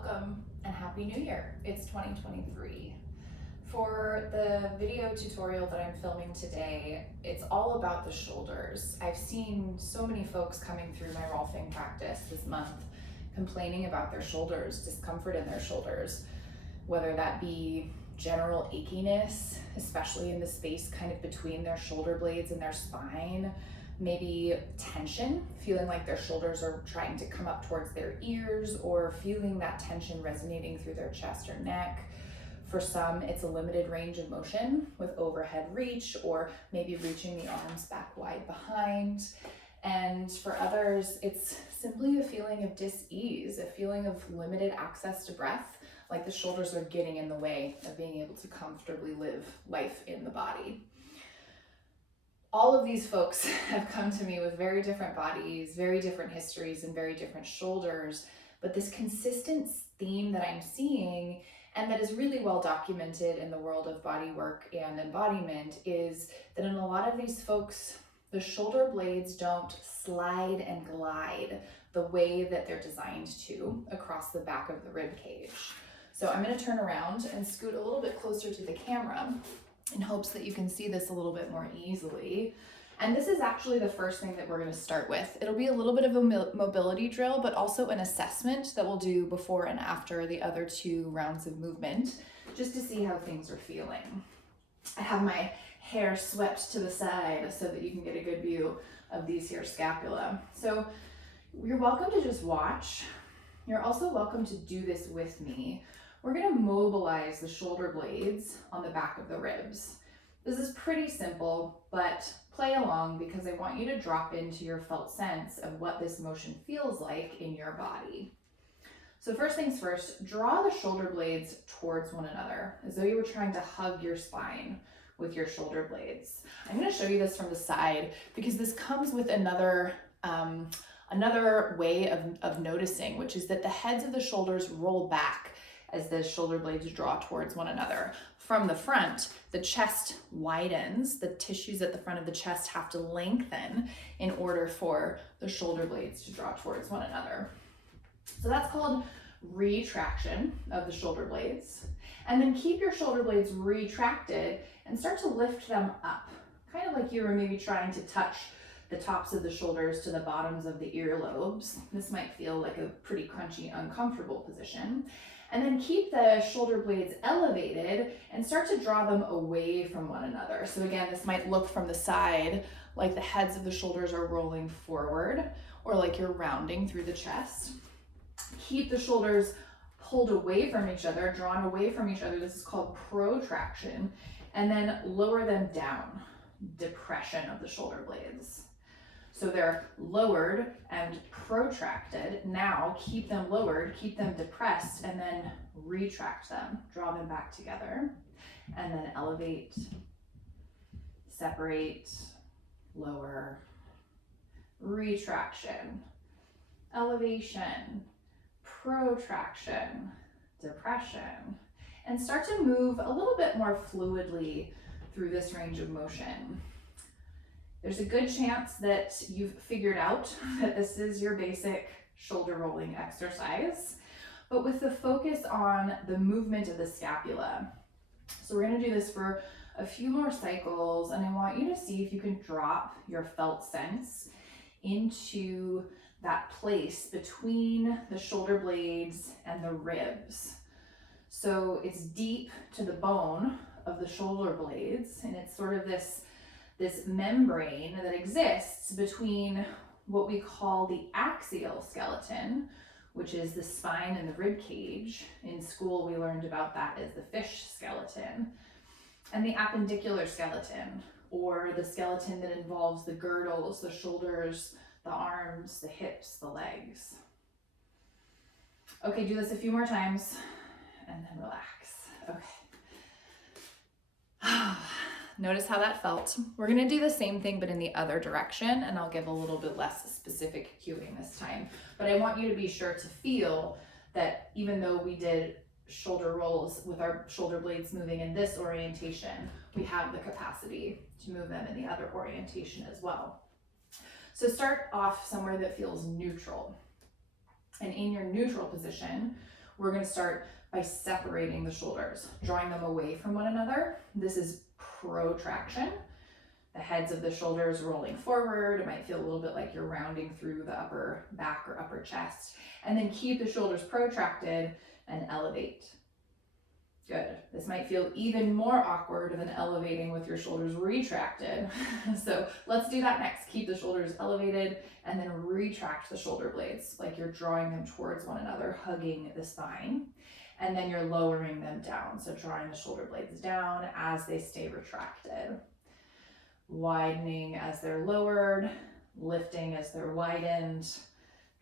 Welcome and Happy New Year. It's 2023. For the video tutorial that I'm filming today, it's all about the shoulders. I've seen so many folks coming through my Rolfing practice this month complaining about their shoulders, discomfort in their shoulders, whether that be general achiness, especially in the space kind of between their shoulder blades and their spine, maybe tension, feeling like their shoulders are trying to come up towards their ears, or feeling that tension resonating through their chest or neck. For some, it's a limited range of motion with overhead reach, or maybe reaching the arms back wide behind. And for others, it's simply a feeling of dis-ease, a feeling of limited access to breath, like the shoulders are getting in the way of being able to comfortably live life in the body. All of these folks have come to me with very different bodies, very different histories, and very different shoulders. But this consistent theme that I'm seeing, and that is really well documented in the world of body work and embodiment, is that in a lot of these folks, the shoulder blades don't slide and glide the way that they're designed to across the back of the rib cage. So I'm going to turn around and scoot a little bit closer to the camera in hopes that you can see this a little bit more easily. And this is actually the first thing that we're going to start with. It'll be a little bit of a mobility drill, but also an assessment that we'll do before and after the other two rounds of movement, just to see how things are feeling. I have my hair swept to the side so that you can get a good view of these here scapula. So you're welcome to just watch. You're also welcome to do this with me. We're going to mobilize the shoulder blades on the back of the ribs. This is pretty simple, but play along because I want you to drop into your felt sense of what this motion feels like in your body. So first things first, draw the shoulder blades towards one another as though you were trying to hug your spine with your shoulder blades. I'm going to show you this from the side because this comes with another way of noticing, which is that the heads of the shoulders roll back as the shoulder blades draw towards one another. From the front, the chest widens. The tissues at the front of the chest have to lengthen in order for the shoulder blades to draw towards one another. So that's called retraction of the shoulder blades. And then keep your shoulder blades retracted and start to lift them up, kind of like you were maybe trying to touch the tops of the shoulders to the bottoms of the earlobes. This might feel like a pretty crunchy, uncomfortable position. And then keep the shoulder blades elevated and start to draw them away from one another. So again, this might look from the side like the heads of the shoulders are rolling forward, or like you're rounding through the chest. Keep the shoulders pulled away from each other, drawn away from each other. This is called protraction. And then lower them down, depression of the shoulder blades. So they're lowered and protracted. Now keep them lowered, keep them depressed, and then retract them. Draw them back together, and then elevate, separate, lower, retraction, elevation, protraction, depression, and start to move a little bit more fluidly through this range of motion. There's a good chance that you've figured out that this is your basic shoulder rolling exercise, but with the focus on the movement of the scapula. So we're going to do this for a few more cycles, and I want you to see if you can drop your felt sense into that place between the shoulder blades and the ribs. So it's deep to the bone of the shoulder blades, and it's sort of this membrane that exists between what we call the axial skeleton, which is the spine and the rib cage. In school, we learned about that as the fish skeleton, and the appendicular skeleton, or the skeleton that involves the girdles, the shoulders, the arms, the hips, the legs. Okay, do this a few more times, and then relax. Okay. Notice how that felt. We're gonna do the same thing, but in the other direction, and I'll give a little bit less specific cueing this time. But I want you to be sure to feel that even though we did shoulder rolls with our shoulder blades moving in this orientation, we have the capacity to move them in the other orientation as well. So start off somewhere that feels neutral. And in your neutral position, we're gonna start by separating the shoulders, drawing them away from one another. This is protraction. The heads of the shoulders rolling forward. It might feel a little bit like you're rounding through the upper back or upper chest. And then keep the shoulders protracted and elevate. Good. This might feel even more awkward than elevating with your shoulders retracted. So let's do that next. Keep the shoulders elevated and then retract the shoulder blades like you're drawing them towards one another, hugging the spine. And then you're lowering them down. So drawing the shoulder blades down as they stay retracted. Widening as they're lowered, lifting as they're widened,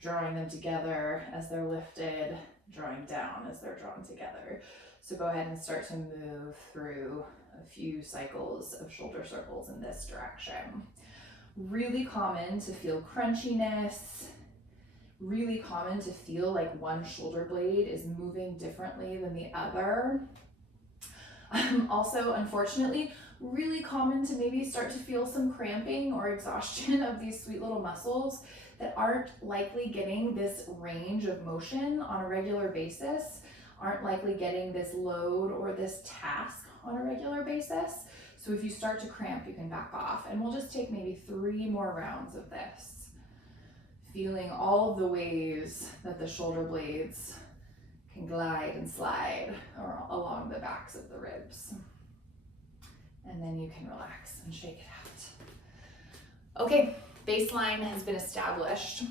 drawing them together as they're lifted, drawing down as they're drawn together. So go ahead and start to move through a few cycles of shoulder circles in this direction. Really common to feel crunchiness, really common to feel like one shoulder blade is moving differently than the other. Also, unfortunately, really common to maybe start to feel some cramping or exhaustion of these sweet little muscles that aren't likely getting this range of motion on a regular basis, aren't likely getting this load or this task on a regular basis. So if you start to cramp, you can back off. And we'll just take maybe 3 more rounds of this. Feeling all of the ways that the shoulder blades can glide and slide along the backs of the ribs. And then you can relax and shake it out. Okay, baseline has been established.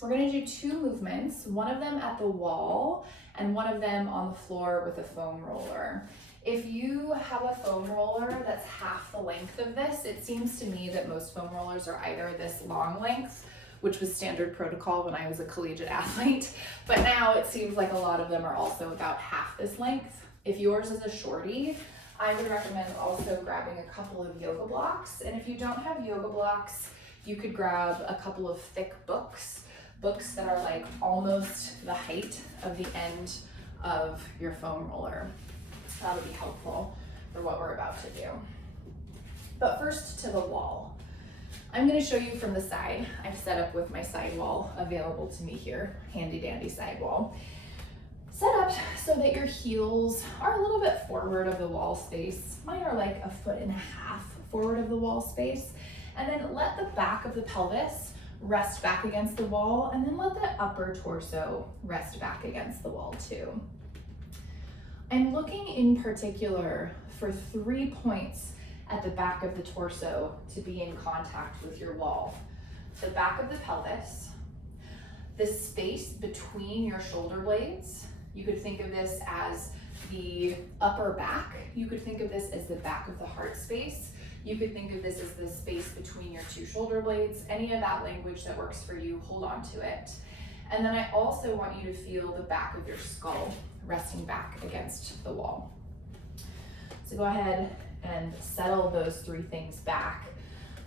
We're gonna do 2 movements, one of them at the wall and one of them on the floor with a foam roller. If you have a foam roller that's half the length of this, it seems to me that most foam rollers are either this long length, which was standard protocol when I was a collegiate athlete, but now it seems like a lot of them are also about half this length. If yours is a shorty, I would recommend also grabbing a couple of yoga blocks. And if you don't have yoga blocks, you could grab a couple of thick books that are like almost the height of the end of your foam roller. That would be helpful for what we're about to do. But first to the wall. I'm gonna show you from the side. I've set up with my side wall available to me here, handy dandy side wall. Set up so that your heels are a little bit forward of the wall space. Mine are like 1.5 feet forward of the wall space. And then let the back of the pelvis rest back against the wall, and then let the upper torso rest back against the wall too. I'm looking in particular for 3 points at the back of the torso to be in contact with your wall. The back of the pelvis, the space between your shoulder blades. You could think of this as the upper back. You could think of this as the back of the heart space. You could think of this as the space between your 2 shoulder blades. Any of that language that works for you, hold on to it. And then I also want you to feel the back of your skull resting back against the wall. So go ahead and settle those 3 things back.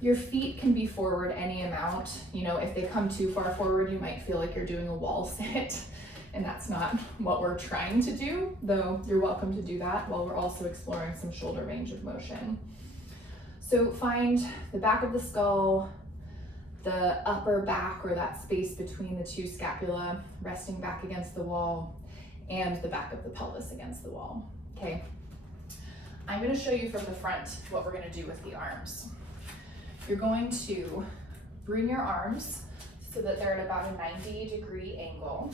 Your feet can be forward any amount. You know, if they come too far forward, you might feel like you're doing a wall sit, and that's not what we're trying to do, though you're welcome to do that while we're also exploring some shoulder range of motion. So find the back of the skull, the upper back or that space between the 2 scapula resting back against the wall, and the back of the pelvis against the wall, okay? I'm gonna show you from the front what we're gonna do with the arms. You're going to bring your arms so that they're at about a 90-degree angle.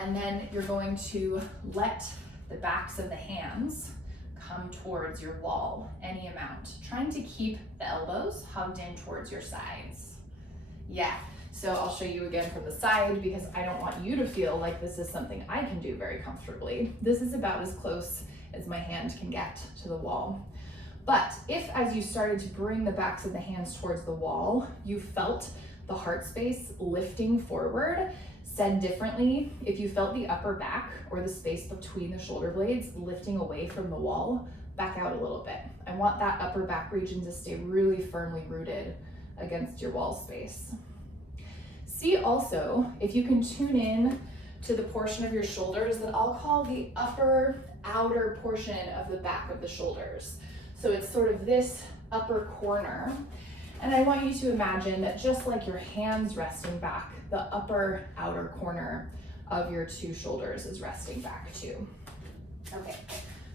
And then you're going to let the backs of the hands come towards your wall, any amount. Trying to keep the elbows hugged in towards your sides. Yeah, so I'll show you again from the side because I don't want you to feel like this is something I can do very comfortably. This is about as close as my hand can get to the wall. But if as you started to bring the backs of the hands towards the wall, you felt the heart space lifting forward, said differently, if you felt the upper back or the space between the shoulder blades lifting away from the wall, back out a little bit. I want that upper back region to stay really firmly rooted against your wall space. See also if you can tune in to the portion of your shoulders that I'll call the upper outer portion of the back of the shoulders. So it's sort of this upper corner. And I want you to imagine that just like your hands resting back, the upper outer corner of your two shoulders is resting back too. Okay,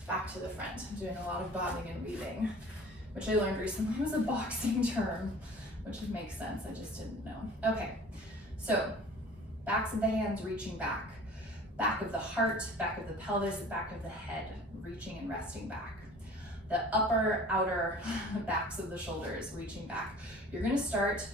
back to the front. I'm doing a lot of bobbing and weaving, which I learned recently was a boxing term, which makes sense, I just didn't know. Okay, so backs of the hands reaching back, back of the heart, back of the pelvis, back of the head, reaching and resting back. The upper, outer backs of the shoulders reaching back. You're gonna start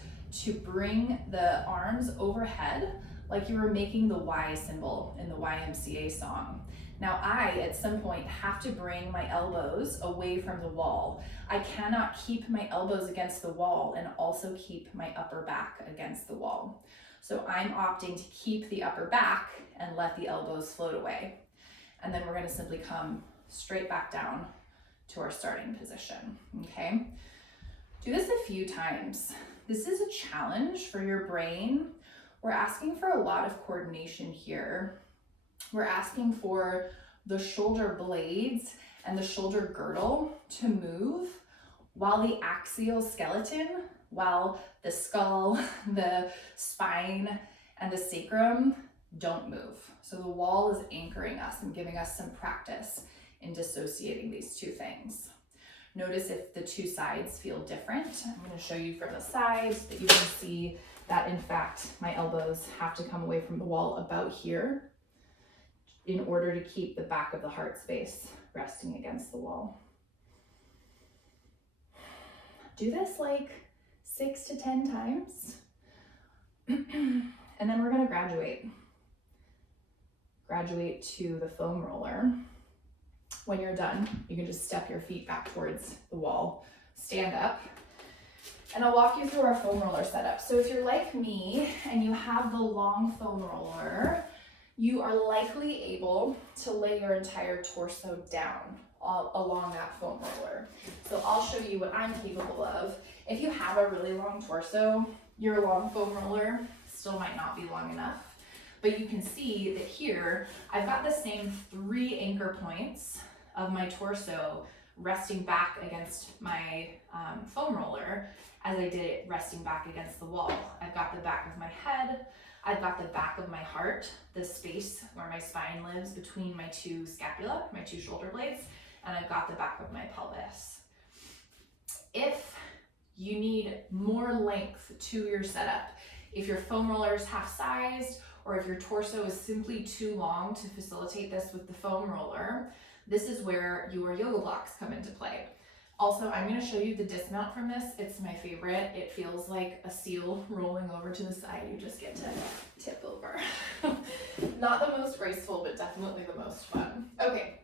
to bring the arms overhead like you were making the Y symbol in the YMCA song. Now I, at some point, have to bring my elbows away from the wall. I cannot keep my elbows against the wall and also keep my upper back against the wall. So I'm opting to keep the upper back and let the elbows float away. And then we're gonna simply come straight back down to our starting position, okay? Do this a few times. This is a challenge for your brain. We're asking for a lot of coordination here. We're asking for the shoulder blades and the shoulder girdle to move while the axial skeleton, while the skull, the spine, and the sacrum don't move. So the wall is anchoring us and giving us some practice in dissociating these two things. Notice if the two sides feel different. I'm going to show you from the side so that you can see that in fact my elbows have to come away from the wall about here in order to keep the back of the heart space resting against the wall. Do this like 6 to 10 times. And then we're going to graduate. Graduate to the foam roller. When you're done, you can just step your feet back towards the wall, stand up, and I'll walk you through our foam roller setup. So if you're like me and you have the long foam roller, you are likely able to lay your entire torso down along that foam roller. So I'll show you what I'm capable of. If you have a really long torso, your long foam roller still might not be long enough. But you can see that here, I've got the same 3 anchor points of my torso resting back against my foam roller as I did it resting back against the wall. I've got the back of my head, I've got the back of my heart, the space where my spine lives between my 2 scapula, my 2 shoulder blades, and I've got the back of my pelvis. If you need more length to your setup, if your foam roller is half-sized, or if your torso is simply too long to facilitate this with the foam roller, this is where your yoga blocks come into play. Also, I'm going to show you the dismount from this. It's my favorite. It feels like a seal rolling over to the side. You just get to tip over. Not the most graceful, but definitely the most fun. Okay,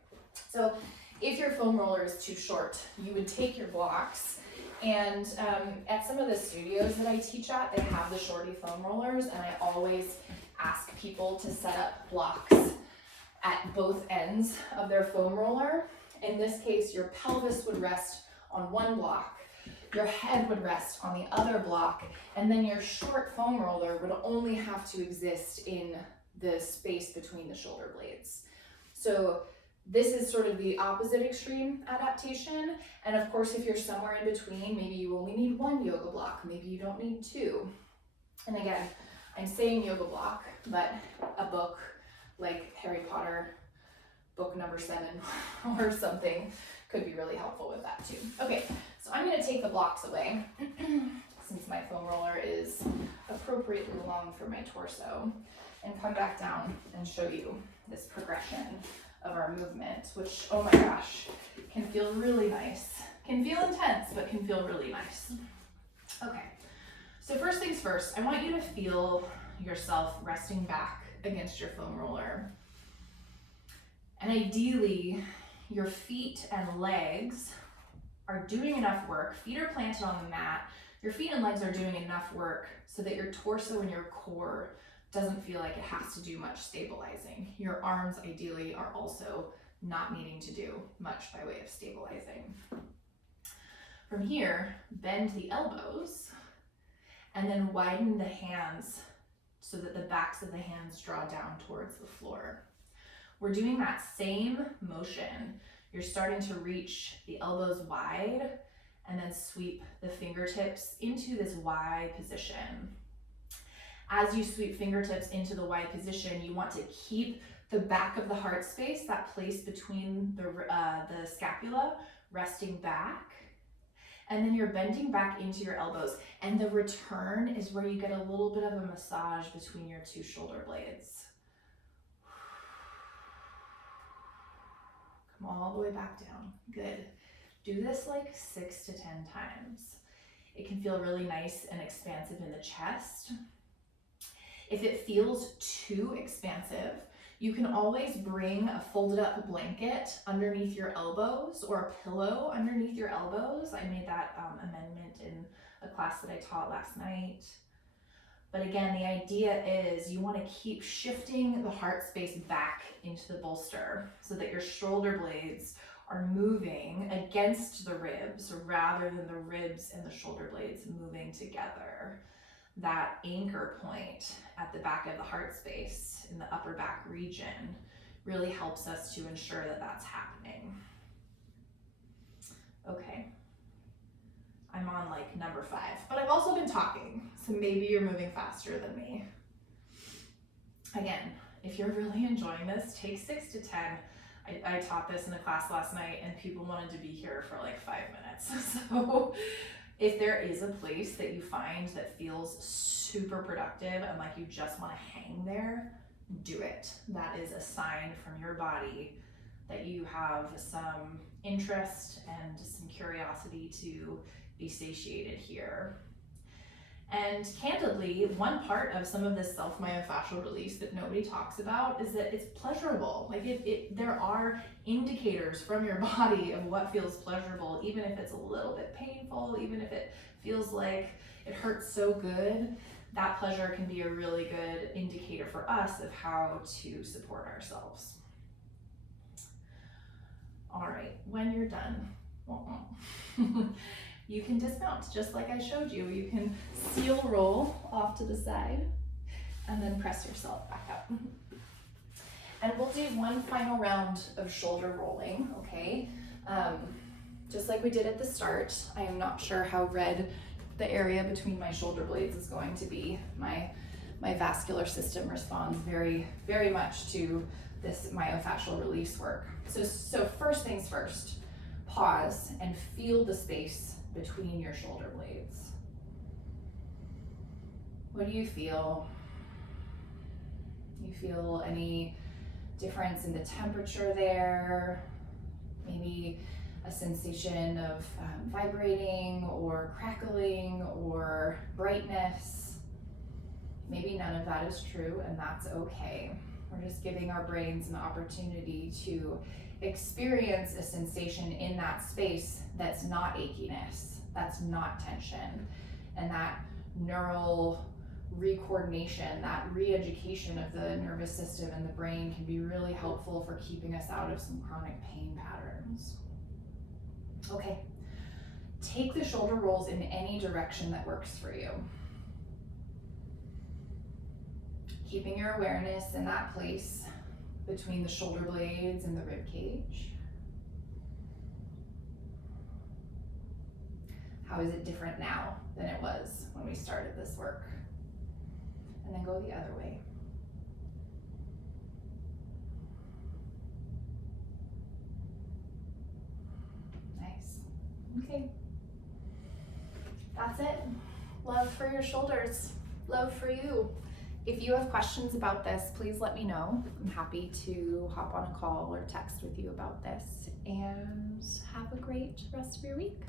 so if your foam roller is too short, you would take your blocks, and at some of the studios that I teach at, they have the shorty foam rollers, and I always ask people to set up blocks at both ends of their foam roller. In this case, your pelvis would rest on one block, your head would rest on the other block, and then your short foam roller would only have to exist in the space between the shoulder blades. So this is sort of the opposite extreme adaptation. And of course, if you're somewhere in between, maybe you only need 1 yoga block, maybe you don't need 2. And again, I'm saying yoga block, but a book like Harry Potter, book number 7 or something could be really helpful with that too. Okay, so I'm going to take the blocks away since my foam roller is appropriately long for my torso, and come back down and show you this progression of our movement, which, oh my gosh, can feel really nice. Can feel intense, but can feel really nice. Okay, so first things first, I want you to feel yourself resting back against your foam roller. And ideally, your feet and legs are doing enough work. Feet are planted on the mat. Your feet and legs are doing enough work so that your torso and your core doesn't feel like it has to do much stabilizing. Your arms ideally are also not needing to do much by way of stabilizing. From here, bend the elbows and then widen the hands so that the backs of the hands draw down towards the floor. We're doing that same motion. You're starting to reach the elbows wide and then sweep the fingertips into this Y position. As you sweep fingertips into the Y position, you want to keep the back of the heart space, that place between the scapula, resting back. And then you're bending back into your elbows. And the return is where you get a little bit of a massage between your two shoulder blades. Come all the way back down. Good. Do this like 6 to 10 times. It can feel really nice and expansive in the chest. If it feels too expansive, you can always bring a folded up blanket underneath your elbows or a pillow underneath your elbows. I made that amendment in a class that I taught last night. But again, the idea is you want to keep shifting the heart space back into the bolster so that your shoulder blades are moving against the ribs rather than the ribs and the shoulder blades moving together. That anchor point at the back of the heart space in the upper back region really helps us to ensure that that's happening. Okay, I'm on like number 5, but I've also been talking, so maybe you're moving faster than me. Again, if you're really enjoying this, take 6 to 10. I taught this in a class last night and people wanted to be here for like 5 minutes. So if there is a place that you find that feels super productive and like you just want to hang there, do it. That is a sign from your body that you have some interest and some curiosity to be satiated here. And candidly, one part of some of this self-myofascial release that nobody talks about is that it's pleasurable. Like there are indicators from your body of what feels pleasurable, even if it's a little bit painful, even if it feels like it hurts so good. That pleasure can be a really good indicator for us of how to support ourselves. All right, when you're done, you can dismount just like I showed you. You can seal roll off to the side and then press yourself back up. And we'll do one final round of shoulder rolling, okay? Just like we did at the start. I am not sure how red the area between my shoulder blades is going to be. My vascular system responds very, very much to this myofascial release work. So first things first, pause and feel the space between your shoulder blades. What do you feel? Do you feel any difference in the temperature there? Maybe a sensation of vibrating or crackling or brightness? Maybe none of that is true, and that's okay. We're just giving our brains an opportunity to experience a sensation in that space that's not achiness, that's not tension, and that neural recoordination, that re-education of the nervous system and the brain can be really helpful for keeping us out of some chronic pain patterns. Okay, take the shoulder rolls in any direction that works for you. Keeping your awareness in that place between the shoulder blades and the rib cage. How is it different now than it was when we started this work? And then go the other way. Nice. Okay. That's it. Love for your shoulders. Love for you. If you have questions about this, please let me know. I'm happy to hop on a call or text with you about this. And have a great rest of your week.